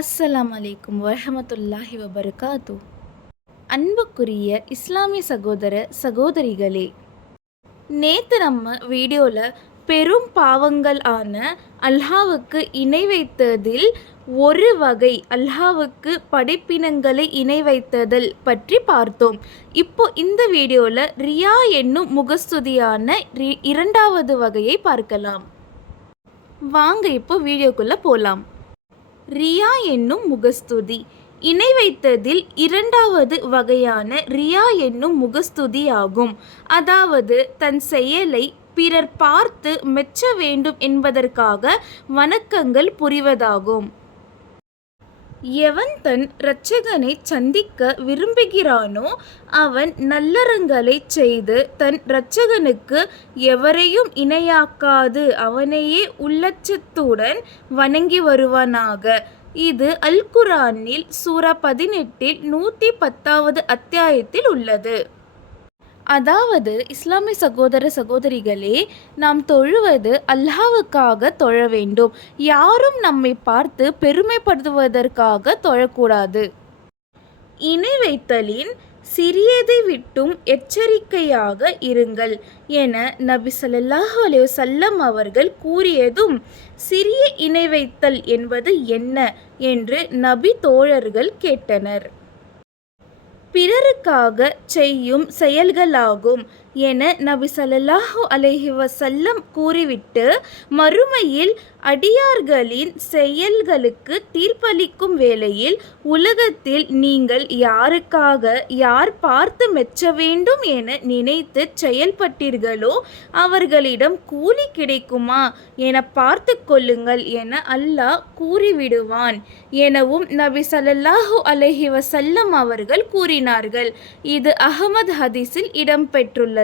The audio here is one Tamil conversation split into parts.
அஸ்ஸலாம் அலைக்கும் வரஹமத்துல்லாஹி வபர்காத்து. அன்புக்குரிய இஸ்லாமிய சகோதர சகோதரிகளே நேற்று நம்ம வீடியோவில் பெரும் பாவங்கள் ஆன அல்ஹாவுக்கு இணை வைத்ததில் ஒரு வகை அல்ஹாவுக்கு படைப்பினங்களை இணை வைத்ததல் பற்றி பார்த்தோம். இப்போ இந்த வீடியோவில் ரியா என்னும் முகஸ்துதியான இரண்டாவது வகையை பார்க்கலாம். வாங்க இப்போ வீடியோக்குள்ளே போகலாம் ரியா என்னும் முகஸ்துதி. இணை வைத்ததில் இரண்டாவது வகையான ரியா என்னும் முகஸ்துதி ஆகும் அதாவது தன் செயலை பிறர் பார்த்து மெச்ச வேண்டும் என்பதற்காக வணக்கங்கள் புரிவதாகும். எவன் தன் இரட்சகனை சந்திக்க விரும்புகிறானோ அவன் நல்லறங்களை செய்து தன் இரட்சகனுக்கு எவரையும் இணையாக்காது. அவனையே உள்ளச்சத்துடன் வணங்கி வருவானாக. இது அல் குரானில் சூரா பதினெட்டில் நூற்றி பத்தாவது அத்தியாயத்தில் உள்ளது. அதாவது இஸ்லாமிய சகோதர சகோதரிகளே நாம் தொழுவது அல்லாவுக்காக தொழ வேண்டும். யாரும் நம்மை பார்த்து பெருமைப்படுத்துவதற்காக தொழக்கூடாது. இணை வைத்தலின் சிறியதை விட்டும் எச்சரிக்கையாக இருங்கள் என நபி ஸல்லல்லாஹு அலைஹி வஸல்லம் அவர்கள் கூறியதும் சிறிய இணை வைத்தல் என்பது என்ன? என்று நபி தோழர்கள் கேட்டனர். பிறருக்காக செய்யும் செயல்களாகும். என நபி சல்லாஹூ அலஹி வசல்லம் கூறிவிட்டு மறுமையில் அடியார்களின் செயல்களுக்கு தீர்ப்பளிக்கும் வேளையில் உலகத்தில் நீங்கள் யாருக்காக யார் பார்த்து மெச்ச வேண்டும் என நினைத்து செயல்பட்டீர்களோ அவர்களிடம் கூலி கிடைக்குமா என பார்த்து கொள்ளுங்கள் என அல்லாஹ் கூறிவிடுவான் எனவும் நபி சல்லாஹூ அலஹி வசல்லம் அவர்கள் கூறினார்கள். இது அகமது ஹதீஸில் இடம்பெற்றுள்ளது.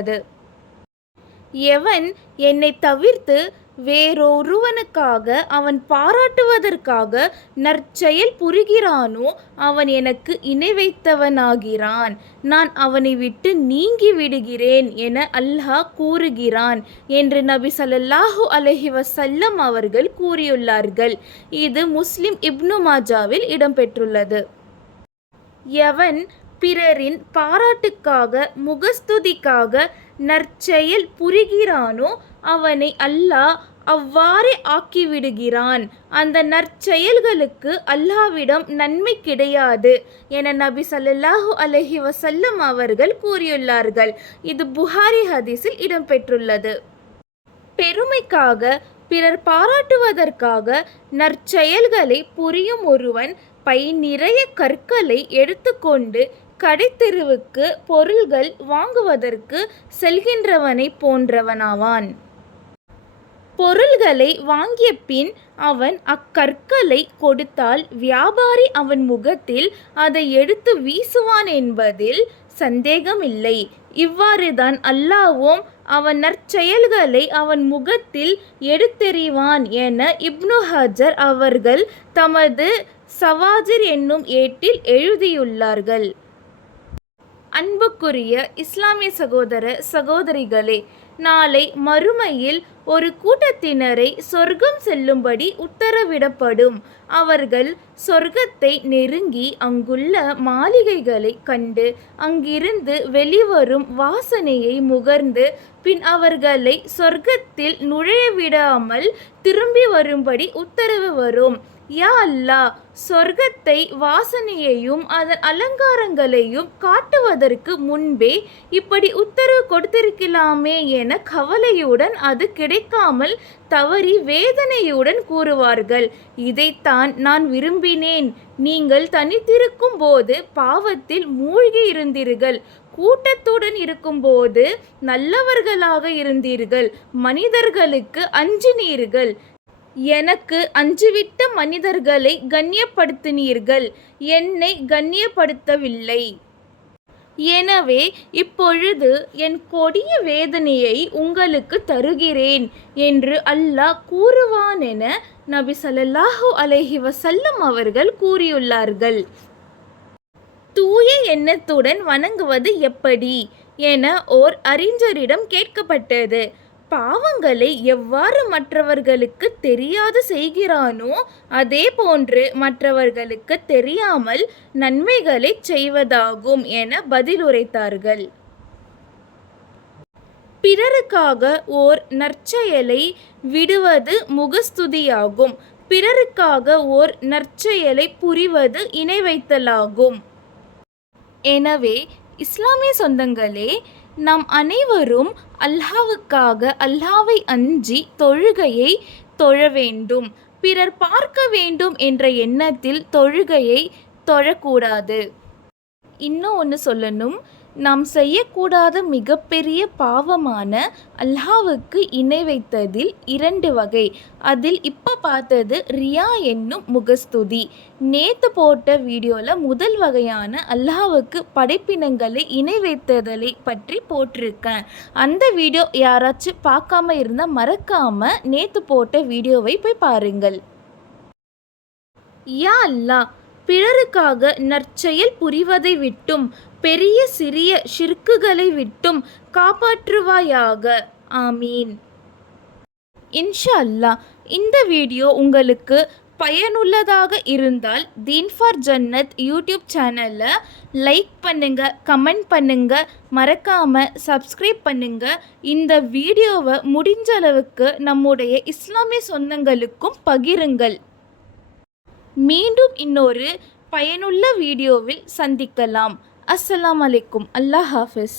எவன் என்னை தவிர்த்து வேறொருவனுக்காக அவன் பாராட்டுவதற்காக நற்செயல் புரிகிறானோ அவன் எனக்கு இணை வைத்தவனாகிறான். நான் அவனை விட்டு நீங்கி விடுகிறேன் என அல்லாஹ் கூறுகிறான் என்று நபி ஸல்லல்லாஹு அலஹி வசல்லம் அவர்கள் கூறியுள்ளார்கள். இது முஸ்லிம் இப்னு மாஜாவில் இடம்பெற்றுள்ளது. எவன் பிறரின் பாராட்டுக்காக முகஸ்துதிக்காக நற்செயல் புரிகிறானோ அவனை அல்லாஹ் அவ்வாறே ஆக்கிவிடுகிறான். அந்த நற்செயல்களுக்கு அல்லாவிடம் நன்மை கிடையாது என நபி ஸல்லல்லாஹு அலைஹி வசல்லம் அவர்கள் கூறியுள்ளார்கள். இது புகாரி ஹதீஸில் இடம்பெற்றுள்ளது. பெருமைக்காக பிறர் பாராட்டுவதற்காக நற்செயல்களை புரியும் ஒருவன் பை நிறைய கற்களை எடுத்துக்கொண்டு கடைத்தெருவுக்கு பொருள்கள் வாங்குவதற்கு செல்கின்றவனை போன்றவனாவான். பொருள்களை வாங்கிய பின் அவன் அக்கற்களை கொடுத்தால் வியாபாரி அவன் முகத்தில் அதை எடுத்து வீசுவான் என்பதில் சந்தேகமில்லை. இவ்வாறுதான் அல்லாவும் அவன் நற்செயல்களை அவன் முகத்தில் எடுத்தெறிவான் என இப்னு ஹஜர் அவர்கள் தமது சவாஜிர் என்னும் ஏட்டில் எழுதியுள்ளார்கள். அன்புக்குரிய இஸ்லாமிய சகோதர சகோதரிகளே நாளை மறுமையில் ஒரு கூட்டத்தினரை சொர்க்கம் செல்லும்படி உத்தரவிடப்படும். அவர்கள் சொர்க்கத்தை நெருங்கி அங்குள்ள மாளிகைகளை கண்டு அங்கிருந்து வெளிவரும் வாசனையை முகர்ந்து பின் அவர்களை சொர்க்கத்தில் நுழைய விடாமல் திரும்பி வரும்படி உத்தரவு வரும். யா அல்லா சொர்க்கத்தை வாசனையையும் அதன் அலங்காரங்களையும் காட்டுவதற்கு முன்பே இப்படி உத்தரவு கொடுத்திருக்கலாமே என கவலையுடன் அது கிடைக்காமல் தவறி வேதனையுடன் கூறுவார்கள். இதைத்தான் நான் விரும்பினேன். நீங்கள் தனித்திருக்கும் போது பாவத்தில் மூழ்கி இருந்தீர்கள். கூட்டத்துடன் இருக்கும்போது நல்லவர்களாக இருந்தீர்கள். மனிதர்களுக்கு அஞ்சினீர்கள். எனக்கு அஞ்சுவிட்ட மனிதர்களை கண்ணியப்படுத்தினீர்கள். என்னை கண்ணியப்படுத்தவில்லை. எனவே இப்பொழுது என் கொடிய வேதனையை உங்களுக்கு தருகிறேன் என்று அல்லாஹ் கூறுவான் என நபி சல்லாஹூ அலஹி வசல்லம் அவர்கள் கூறியுள்ளார்கள். தூய எண்ணத்துடன் வணங்குவது எப்படி? என ஓர் அறிஞரிடம் கேட்கப்பட்டது. பாவங்களை எவ்வாறு மற்றவர்களுக்கு தெரியாது செய்கிறானோ அதே போன்று மற்றவர்களுக்கு தெரியாமல் நன்மைகளை செய்வதாகும் என பதிலுரைத்தார்கள். பிறருக்காக ஓர் நற்செயலை விடுவது முகஸ்துதியாகும். பிறருக்காக ஓர் நற்செயலை புரிவது இணை வைத்தலாகும். எனவே இஸ்லாமிய சொந்தங்களே நாம் அனைவரும் அல்லாவுக்காக அல்லாவை அஞ்சி தொழுகையை தொழ வேண்டும். பிறர் பார்க்க வேண்டும் என்ற எண்ணத்தில் தொழுகையை தொழக்கூடாது. இன்னும் ஒன்று சொல்லணும். நாம் செய்யக்கூடாத மிகப்பெரிய பாவமான அல்லாஹ்வுக்கு இணை வைத்ததில் இரண்டு வகை. அதில் இப்போ பார்த்தது ரியா என்னும் முகஸ்துதி. நேற்று போட்ட வீடியோவில் முதல் வகையான அல்லாஹ்வுக்கு படைப்பினங்களை இணை வைத்ததலை பற்றி போட்டிருக்கேன். அந்த வீடியோ யாராச்சும் பார்க்காம இருந்தால் மறக்காமல் நேற்று போட்ட வீடியோவை போய் பாருங்கள். யா அல்லாஹ் பிறருக்காக நற்செயல் புரிவதை விட்டும் பெரிய சிறிய ஷிர்க்குகளை விட்டும் காப்பாற்றுவாயாக. ஆமீன். இன்ஷா அல்லா இந்த வீடியோ உங்களுக்கு பயனுள்ளதாக இருந்தால் தீன் ஃபார் ஜன்னத் யூடியூப் சேனலை லைக் பண்ணுங்க கமெண்ட் பண்ணுங்க மறக்காமல் சப்ஸ்கிரைப் பண்ணுங்க. இந்த வீடியோவை முடிஞ்ச அளவுக்கு நம்முடைய இஸ்லாமிய சொந்தங்களுக்கும் பகிருங்கள். மீண்டும் இன்னொரு பயனுள்ள வீடியோவில் சந்திக்கலாம். அஸ்ஸலாம் அலைக்கும். அல்லாஹ் ஹாஃபிஸ்.